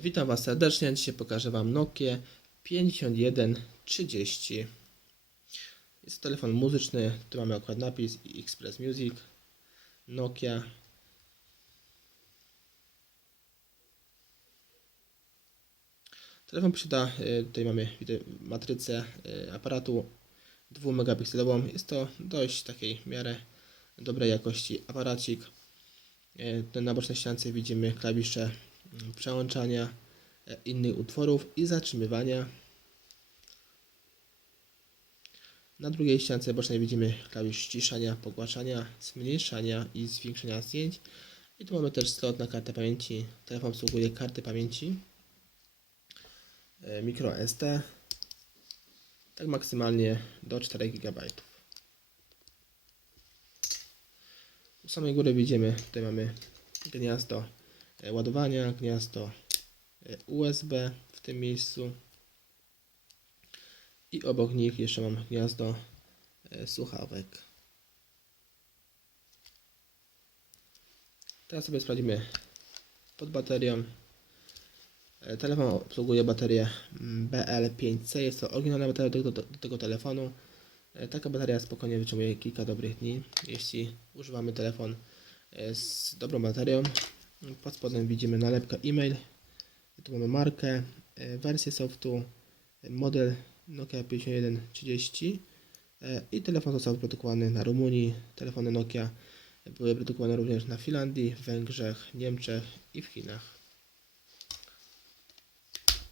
Witam Was serdecznie. Dzisiaj pokażę Wam Nokię 5130. Jest to telefon muzyczny. Tu mamy akurat napis Express Music Nokia. Telefon posiada, tutaj mamy matrycę aparatu 2-megapikselową. Jest to dość takiej w miarę dobrej jakości aparacik. Na bocznej ściance widzimy klawisze przełączania innych utworów i zatrzymywania. Na drugiej ściance bocznej widzimy klawisz ściszania, pogłaszania, zmniejszania i zwiększania zdjęć. I tu mamy też slot na kartę pamięci. Telefon obsługuje karty pamięci microSD, tak maksymalnie do 4 GB. U samej góry widzimy, tutaj mamy gniazdo ładowania, gniazdo USB w tym miejscu i obok nich jeszcze mam gniazdo słuchawek. Teraz sobie sprawdzimy pod baterią. Telefon obsługuje baterię BL5C, jest to oryginalna bateria do tego telefonu. Taka bateria spokojnie wytrzymuje kilka dobrych dni, jeśli używamy telefon z dobrą baterią. Pod spodem widzimy nalepkę e-mail, tu mamy markę, wersję softu, model Nokia 5130 i telefon został wyprodukowany na Rumunii. Telefony Nokia były produkowane również na Finlandii, Węgrzech, Niemczech i w Chinach.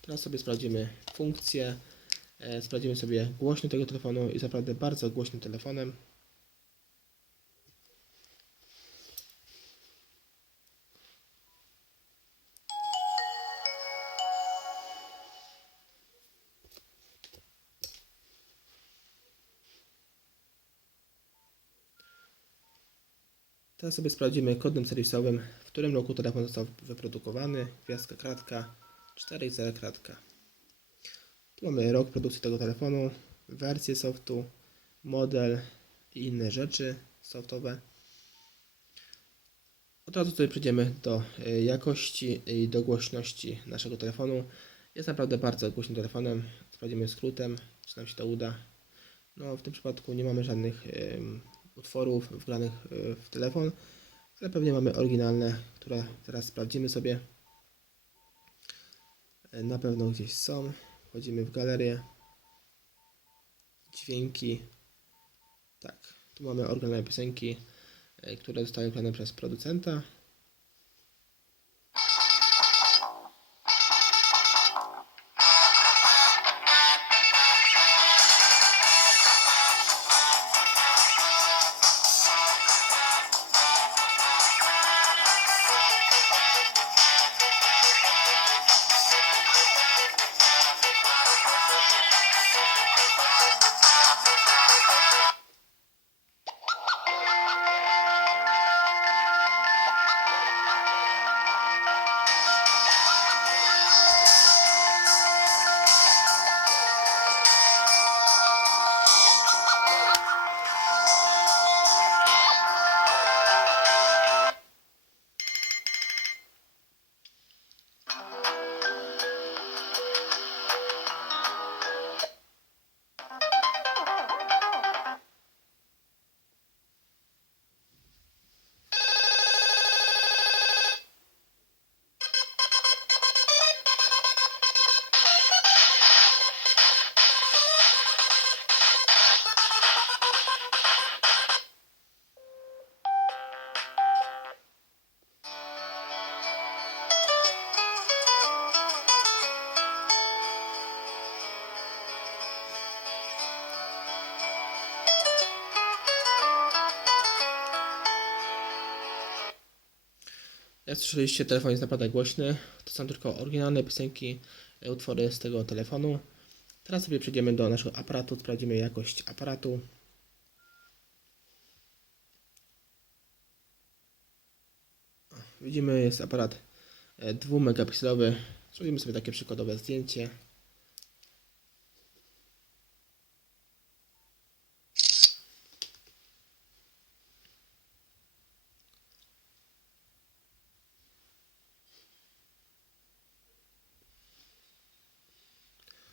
Teraz sobie sprawdzimy funkcję. Sprawdzimy sobie głośność tego telefonu. Jest naprawdę bardzo głośnym telefonem. Teraz sobie sprawdzimy kodem serwisowym, w którym roku telefon został wyprodukowany. Gwiazdka, kratka, 4 kratka. Tu mamy rok produkcji tego telefonu, wersję softu, model i inne rzeczy softowe. Od razu tutaj przejdziemy do jakości i do głośności naszego telefonu. Jest naprawdę bardzo głośnym telefonem. Sprawdzimy skrótem, czy nam się to uda. No, w tym przypadku nie mamy żadnych utworów wgranych w telefon, ale pewnie mamy oryginalne, które teraz sprawdzimy sobie. Na pewno gdzieś są. Wchodzimy w galerię, dźwięki. Tak, tu mamy oryginalne piosenki, które zostały wybrane przez producenta. Jak słyszeliście, telefon jest naprawdę głośny. To są tylko oryginalne piosenki, utwory z tego telefonu. Teraz sobie przejdziemy do naszego aparatu, sprawdzimy jakość aparatu. Widzimy, jest aparat 2-megapikselowy. Zrobimy sobie takie przykładowe zdjęcie.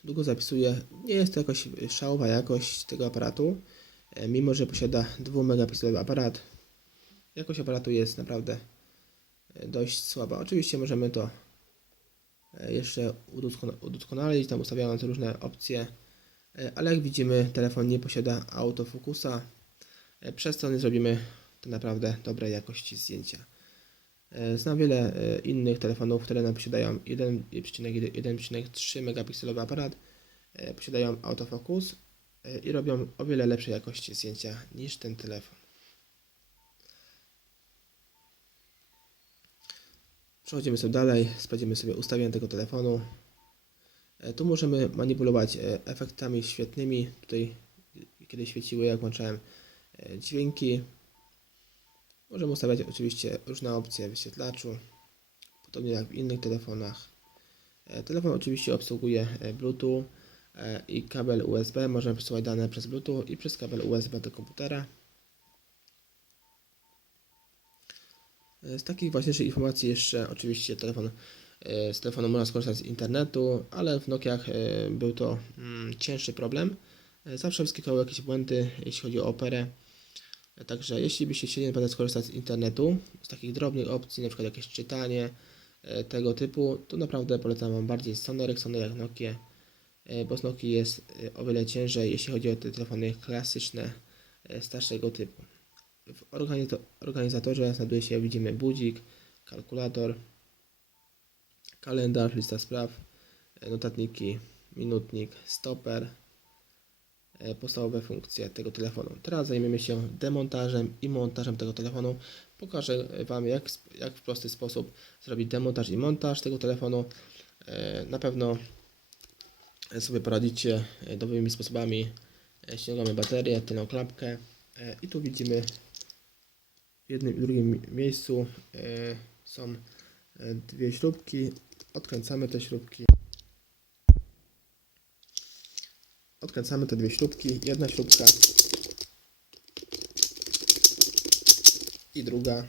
długo zapisuje. Nie jest to jakoś szałowa jakość tego aparatu, mimo że posiada 2-megapikselowy aparat. Jakość aparatu jest naprawdę dość słaba. Oczywiście możemy to jeszcze udoskonalić, tam ustawiając różne opcje, ale jak widzimy, telefon nie posiada autofokusa, przez co nie zrobimy to naprawdę dobrej jakości zdjęcia. Znam wiele innych telefonów, które nam posiadają 1,3 megapikselowy aparat, posiadają autofokus i robią o wiele lepszej jakości zdjęcia niż ten telefon. Przechodzimy sobie dalej, sprawdzimy sobie ustawienia tego telefonu. Tu możemy manipulować efektami świetnymi. Tutaj, kiedy świeciły, jak włączałem dźwięki, możemy ustawiać oczywiście różne opcje w wyświetlaczu, podobnie jak w innych telefonach. Telefon oczywiście obsługuje Bluetooth i kabel USB. Możemy przesyłać dane przez Bluetooth i przez kabel USB do komputera. Z takich ważniejszych informacji jeszcze oczywiście z telefonu można skorzystać z internetu, ale w Nokiach był to cięższy problem. Zawsze wyskakiwały jakieś błędy, jeśli chodzi o operę. Także jeśli byście chcieli naprawdę skorzystać z internetu, z takich drobnych opcji, na przykład jakieś czytanie tego typu, to naprawdę polecam Wam bardziej Sony Ericssony jak Nokia, bo z Nokii jest o wiele ciężej, jeśli chodzi o te telefony klasyczne, starszego typu. W organizatorze znajduje się, widzimy, budzik, kalkulator, kalendarz, lista spraw, notatniki, minutnik, stoper, podstawowe funkcje tego telefonu. Teraz zajmiemy się demontażem i montażem tego telefonu. Pokażę Wam, jak w prosty sposób zrobić demontaż i montaż tego telefonu. Na pewno sobie poradzicie nowymi sposobami. Ściągamy baterię, tylną klapkę i tu widzimy w jednym i drugim miejscu są dwie śrubki. Odkręcamy te śrubki. Odkręcamy te dwie śrubki. Jedna śrubka i druga.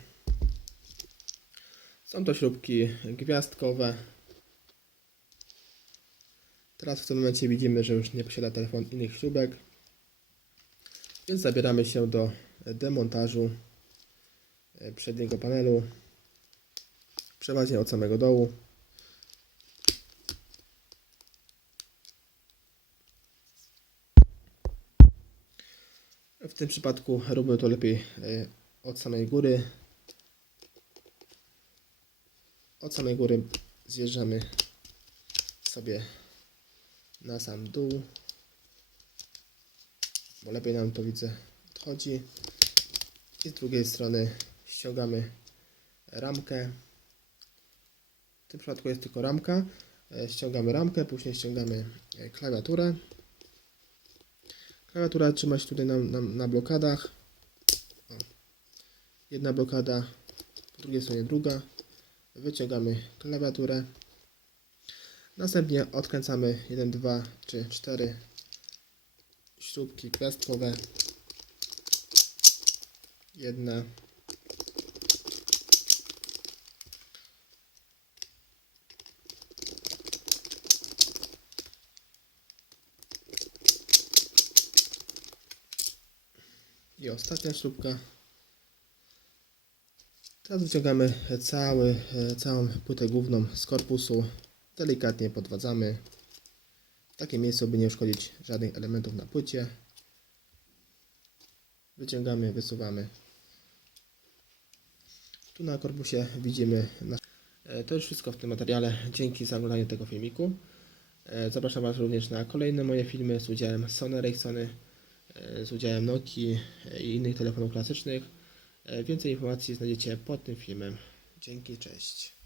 Są to śrubki gwiazdkowe. Teraz w tym momencie widzimy, że już nie posiada telefon innych śrubek. Więc zabieramy się do demontażu przedniego panelu. Przeważnie od samego dołu. W tym przypadku róbmy to lepiej od samej góry. Od samej góry zjeżdżamy sobie na sam dół, bo lepiej nam to, widzę, odchodzi. I z drugiej strony ściągamy ramkę. W tym przypadku jest tylko ramka. Ściągamy ramkę, później ściągamy klawiaturę. Klawiatura trzyma się tutaj na blokadach. O. Jedna blokada, po drugiej stronie druga. Wyciągamy klawiaturę. Następnie odkręcamy 1, 2 czy 4 śrubki gwiazdkowe. Jedna. I ostatnia śrubka. Teraz wyciągamy całą płytę główną z korpusu. Delikatnie podwadzamy w takie miejsce, by nie uszkodzić żadnych elementów na płycie. Wyciągamy, wysuwamy. Tu na korpusie widzimy To już wszystko w tym materiale. Dzięki za oglądanie tego filmiku. Zapraszam Was również na kolejne moje filmy z udziałem Sony Ericssony, z udziałem Nokii i innych telefonów klasycznych. Więcej informacji znajdziecie pod tym filmem. Dzięki, cześć.